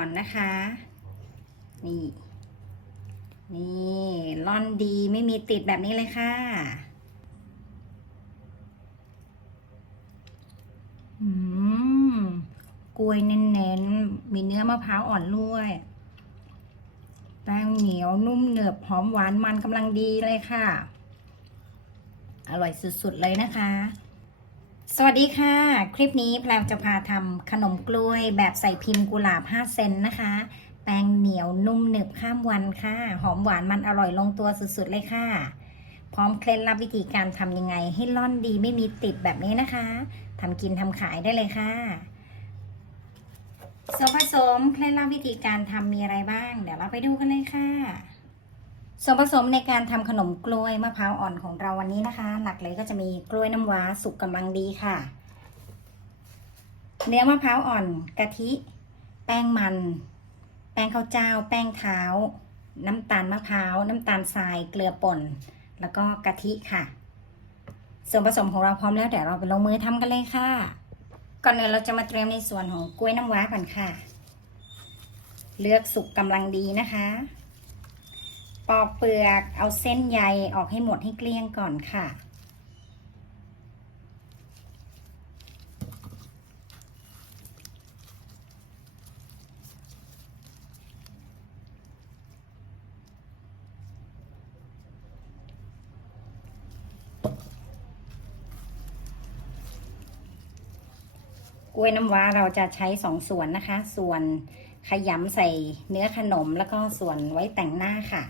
ก่อนนะคะ นี่ นี่ร่อนดีไม่มีติดแบบนี้เลยค่ะอืมกล้วยเน้นๆ มีเนื้อมะพร้าวอ่อนด้วย แป้งเหนียวนุ่มเหนือบหอมหวานมันกำลังดีเลยค่ะ อร่อยสุดๆเลยนะคะ สวัสดีค่ะ คลิปนี้แพลวจะพาทำขนมกล้วยแบบใส่พิมพ์กุหลาบ 5 เซนนะคะ แป้งเหนียวนุ่มหนึบข้ามวันค่ะ หอมหวานมันอร่อยลงตัวสุดๆเลยค่ะ พร้อมเคล็ดลับวิธีการทำยังไง ให้ล่อนดีไม่มีติดแบบนี้นะคะทำกินทำขายได้เลยค่ะส่วนผสมเคล็ดลับวิธีการทำมีอะไรบ้าง เดี๋ยวเราไปดูกันเลยค่ะ ส่วนผสมในการทำขนมกล้วยมะพร้าวอ่อนของเราวันนี้นะคะ หลักเลยก็จะมีกล้วยน้ำว้าสุกกำลังดีค่ะ เนื้อมะพร้าวอ่อน กะทิ แป้งมัน แป้งข้าวเจ้า แป้งเท้า น้ำตาลมะพร้าว น้ำตาลทราย เกลือป่น แล้วก็กะทิค่ะ ส่วนผสมของเราพร้อมแล้วเดี๋ยวเราไปลงมือทำกันเลยค่ะ ก่อนอื่นเราจะมาเตรียมในส่วนของกล้วยน้ำว้าก่อนค่ะ เลือกสุกกำลังดีนะคะ ปอกเปลือกเอาเส้นใยออกให้หมดให้เกลี้ยงก่อนค่ะ กล้วยน้ำว้าเราจะใช้สองส่วนนะคะ ส่วนขยำใส่เนื้อขนมแล้วก็ส่วนไว้แต่งหน้าค่ะ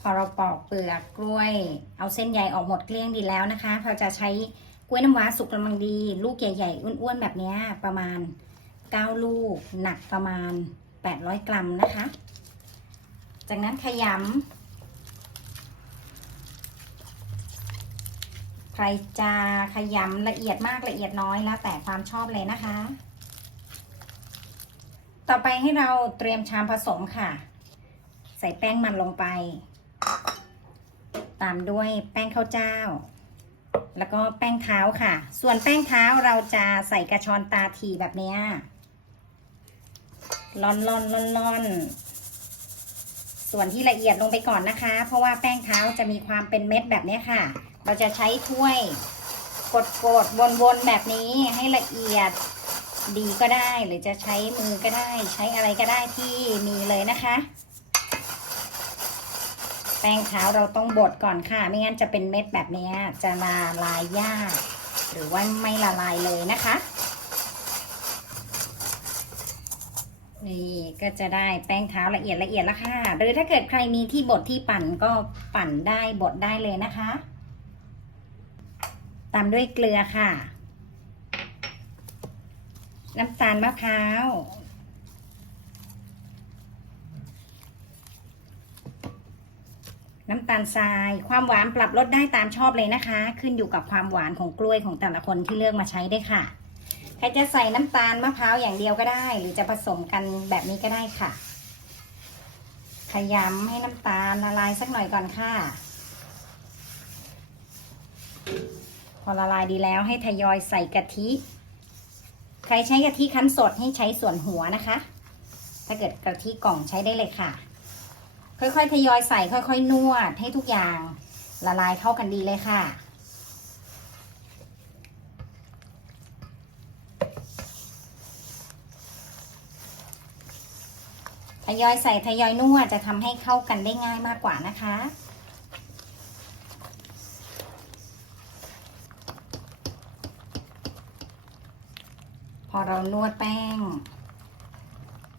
พอเราปอกเปลือกกล้วย เอาเส้นใยออกหมดเกลี้ยงดีแล้วนะคะเราจะใช้กล้วยน้ำว้าสุกกำลังดี ลูกใหญ่ๆอ้วนๆแบบนี้ประมาณ 9 ลูก หนักประมาณ 800 กรัมนะคะ จากนั้นขยำใครจะขยำละเอียดมากละเอียดน้อยแล้วแต่ความชอบเลยนะคะ ต่อไปให้เราเตรียมชามผสมค่ะ ใส่แป้งมันลงไป ตามด้วยแป้งข้าวเจ้า แล้วก็แป้งเท้าค่ะ ส่วนแป้งเท้าเราจะใส่กระชอนตาทีแบบนี้ยล่อนล่อนล่อนล่อนส่วนที่ละเอียดลงไปก่อนนะคะ เพราะว่าแป้งเท้าจะมีความเป็นเม็ดแบบนี้ค่ะ เราจะใช้ถ้วยกดกดวนวนๆแบบนี้ให้ละเอียดดีก็ได้ หรือจะใช้มือก็ได้ ใช้อะไรก็ได้ที่มีเลยนะคะ แป้งเท้าเราต้องบดก่อนค่ะ ไม่งั้นจะเป็นเม็ดแบบนี้จะละลายยาก หรือว่าไม่ละลายเลยนะคะ นี่ก็จะได้แป้งเท้าละเอียดละเอียดแล้วค่ะ หรือถ้าเกิดใครมีที่บดที่ปั่นก็ปั่นได้บดได้เลยนะคะ ตามด้วยเกลือค่ะ น้ำตาลมะพร้าว น้ำตาลทราย ความหวานปรับลดได้ตามชอบเลยนะคะ ขึ้นอยู่กับความหวานของกล้วยของแต่ละคนที่เลือกมาใช้ได้ค่ะใครจะใส่น้ำตาลมะพร้าวอย่างเดียวก็ได้ หรือจะผสมกันแบบนี้ก็ได้ค่ะขยำให้น้ำตาลละลายสักหน่อยก่อนค่ะ พอละลายดีแล้วให้ทยอยใส่กะทิ ใครใช้กะทิคั้นสดให้ใช้ส่วนหัวนะคะ ถ้าเกิดกะทิกล่องใช้ได้เลยค่ะ ค่อยๆทยอยใส่ค่อยๆนวดให้ทุกอย่างละลายเข้ากันดีเลยค่ะทยอยใส่ทยอยนวดจะทำให้เข้ากันได้ง่ายมากกว่านะคะพอเรานวดแป้ง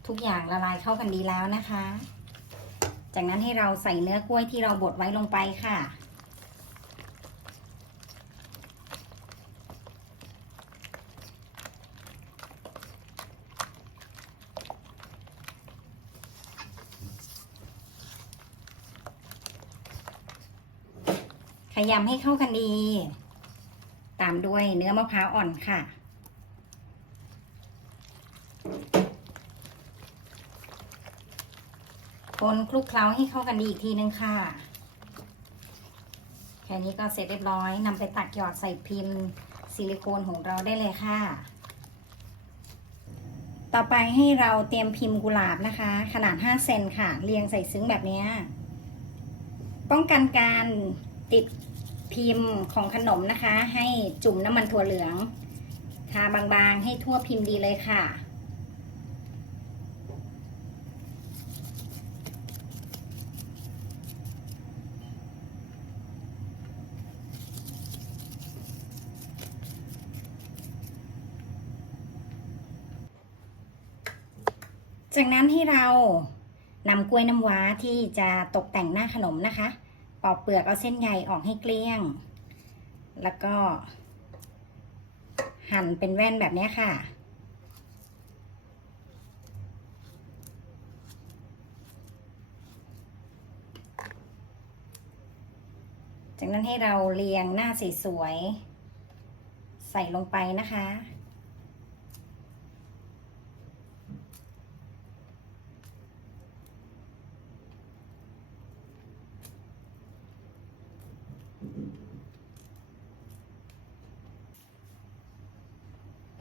ทุกอย่างละลายเข้ากันดีแล้วนะคะ จากนั้นให้เราใส่เนื้อกล้วยที่เราบดไว้ลงไปค่ะ ขยำให้เข้ากันดี ตามด้วยเนื้อมะพร้าวอ่อนค่ะ คนคลุกเคล้าให้เข้ากันดีอีกทีนึงค่ะ แค่นี้ก็เสร็จเรียบร้อยนำไปตักหยอดใส่พิมพ์ซิลิโคนของเราได้เลยค่ะ ต่อไปให้เราเตรียมพิมพ์กุหลาบนะคะ ขนาด 5 เซนค่ะ เรียงใส่ซึ้งแบบนี้ ป้องกันการติดพิมพ์ของขนมนะคะ ให้จุ่มน้ำมันถั่วเหลือง ทาบางๆ ให้ทั่วพิมพ์ดีเลยค่ะ จากนั้นให้เรานำกล้วยน้ำว้าที่จะตกแต่งหน้าขนมนะคะ ปอกเปลือกเอาเส้นใยออกให้เกลี้ยง แล้วก็ หั่นเป็นแว่นแบบนี้ค่ะ จากนั้นให้เราเรียงหน้าสวยๆใส่ลงไปนะคะ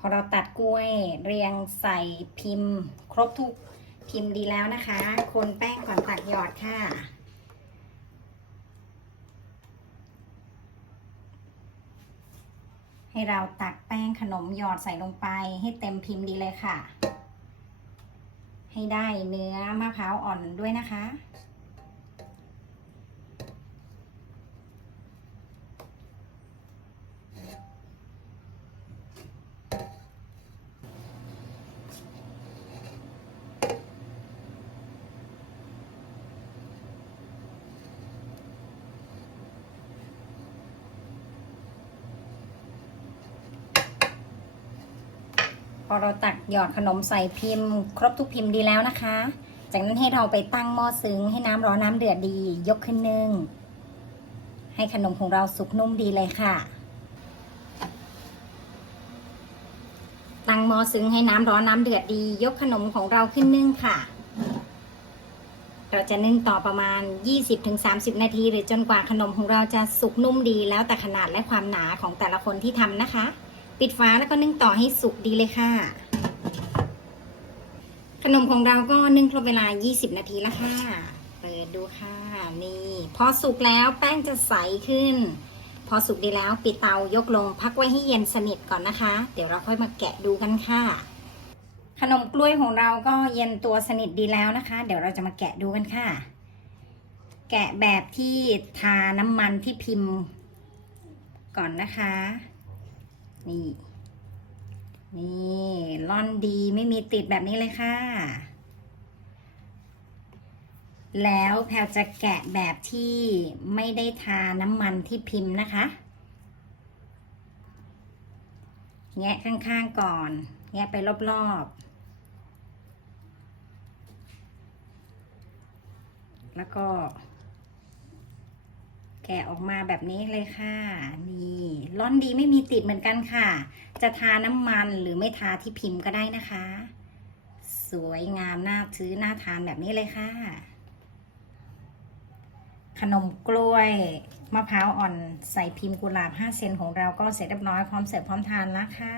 พอเราตัดกล้วยเรียงใส่พิมพ์ ครบทุกพิมพ์ดีแล้วนะคะ คนแป้งก่อนตักหยอดค่ะ ให้เราตักแป้งขนมหยอดใส่ลงไป ให้เต็มพิมพ์ดีเลยค่ะ ให้ได้เนื้อมะพร้าวอ่อนด้วยนะคะ พอเราตักหยอดขนมใส่พิมพ์ ครบทุกพิมพ์ดีแล้วนะคะ จากนั้นให้เราไปตั้งหม้อซึ้งให้น้ำร้อนน้ำเดือดดี ยกขึ้นนึ่ง ให้ขนมของเราสุกนุ่มดีเลยค่ะ ตั้งหม้อซึ้งให้น้ำร้อนน้ำเดือดดี ยกขนมของเราขึ้นนึ่งค่ะ เราจะนึ่งต่อประมาณ 20-30 นาที หรือจนกว่าขนมของเราจะสุกนุ่มดี แล้วแต่ขนาดและความหนาของแต่ละคนที่ทำนะคะ ปิดฝาแล้วก็นึ่งต่อให้สุกดีเลยค่ะ ขนมของเราก็นึ่งครบเวลา 20 นาทีแล้วค่ะ เปิดดูค่ะ นี่ พอสุกแล้วแป้งจะใสขึ้น พอสุกดีแล้วปิดเตายกลงพักไว้ให้เย็นสนิทก่อนนะคะ เดี๋ยวเราค่อยมาแกะดูกันค่ะ ขนมกล้วยของเราก็เย็นตัวสนิทดีแล้วนะคะ เดี๋ยวเราจะมาแกะดูกันค่ะ แกะแบบที่ทาน้ำมันที่พิมพ์ก่อนนะคะ นี่ นี่ร่อนดีไม่มีติดแบบนี้เลยค่ะ แล้วแพลวจะแกะแบบที่ไม่ได้ทาน้ำมันที่พิมพ์นะคะ แงะข้างๆก่อน แงะไปรอบๆแล้วก็ กะออกมาแบบนี้เลยค่ะ นี่ร่อนดีไม่มีติดเหมือนกันค่ะ จะทาน้ำมันหรือไม่ทาที่พิมพ์ก็ได้นะคะ สวยงามน่าซื้อน่าทานแบบนี้เลยค่ะ ขนมกล้วยมะพร้าวอ่อนใส่พิมพ์กุหลาบ 5 เซนของเราก็เสร็จเรียบร้อยพร้อมเสิร์ฟพร้อมทานแล้วค่ะ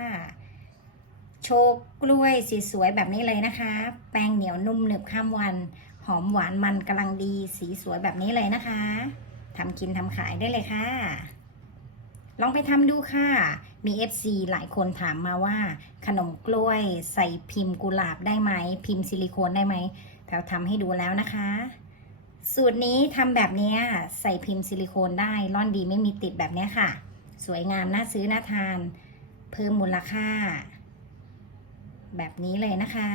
โชว์กล้วยสีสวยแบบนี้เลยนะคะ แป้งเหนียวนุ่มหนึบข้ามวัน หอมหวานมันกำลังดีสีสวยแบบนี้เลยนะคะ ทำกินทำขายได้เลยค่ะ ลองไปทำดูค่ะ มี FC หลายคนถามมาว่า ขนมกล้วยใส่พิมพ์กุหลาบได้ไหม พิมพ์ซิลิโคนได้ไหมแพลวทำให้ดูแล้วนะคะ สูตรนี้ทำแบบนี้ใส่พิมพ์ซิลิโคนได้ร่อนดีไม่มีติดแบบนี้ค่ะ สวยงามน่าซื้อน่าทาน เพิ่มมูลค่า แบบนี้เลยนะคะ